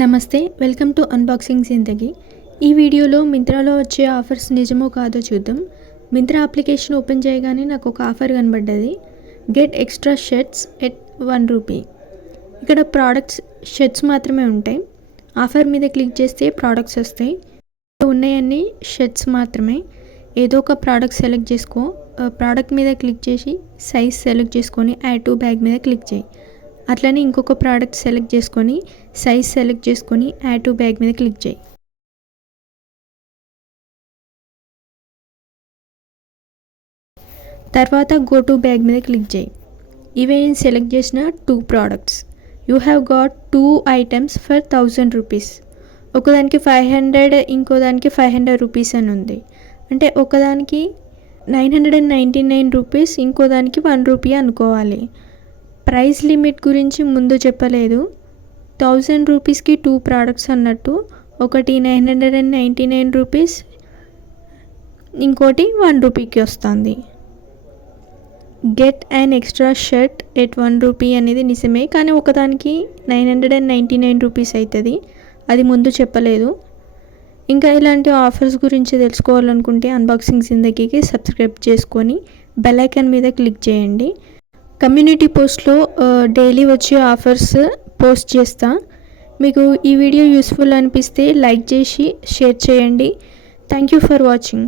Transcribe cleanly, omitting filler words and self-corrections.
నమస్తే, welcome to unboxing జిందగీ. ఈ వీడియోలో మింత్రాలో వచ్చే ఆఫర్స్ నిజమో కాదో చూద్దాం. మింత్రా అప్లికేషన్ ఓపెన్ చేయగానే నాకు ఒక ఆఫర్ కనబడ్డది. Get extra shirts at ₹1. ఇక్కడ ప్రోడక్ట్స్ షర్ట్స్ మాత్రమే ఉంటాయి. ఆఫర్ మీద క్లిక్ చేస్తే ప్రోడక్ట్స్ వస్తాయి. ఉన్నాయన్నీ షర్ట్స్ మాత్రమే. ఏదో ఒక ప్రోడక్ట్ సెలెక్ట్ చేసుకో. ప్రోడక్ట్ మీద క్లిక్ చేసి సైజ్ సెలెక్ట్ చేసుకొని యాడ్ టు బ్యాగ్ మీద క్లిక్ చేయి. అట్లనే ఇంకొక ప్రోడక్ట్ సెలెక్ట్ చేసుకొని సైజ్ సెలెక్ట్ చేసుకొని యాడ్ టు బ్యాగ్ మీద క్లిక్ చేయి. తర్వాత గో టు బ్యాగ్ మీద క్లిక్ చేయి. ఇవే నేను సెలెక్ట్ చేసిన 2 products. You have got 2 items for ₹1000. ఒకదానికి 500, ఇంకో దానికి ₹500 అని ఉంది. అంటే ఒకదానికి ₹999, ఇంకో దానికి ₹1 అనుకోవాలి. ప్రైస్ లిమిట్ గురించి ముందు చెప్పలేదు. ₹1000కి 2 ప్రోడక్ట్స్ అన్నట్టు. ఒకటి ₹999, ఇంకోటి ₹1కి వస్తుంది. Get and extra shirt at ₹1 అనేది నిజమే, కానీ ఒకదానికి ₹999 అవుతుంది. అది ముందు చెప్పలేదు. ఇంకా ఇలాంటి ఆఫర్స్ గురించి తెలుసుకోవాలనుకుంటే అన్బాక్సింగ్ జిందగీకి సబ్స్క్రైబ్ చేసుకొని బెల్ ఐకాన్ మీద క్లిక్ చేయండి. కమ్యూనిటీ పోస్ట్లో డైలీ వచ్చే ఆఫర్స్ పోస్ట్ చేస్తా. మీకు ఈ వీడియో యూస్ఫుల్ అనిపిస్తే లైక్ చేసి షేర్ చేయండి. Thank you for watching.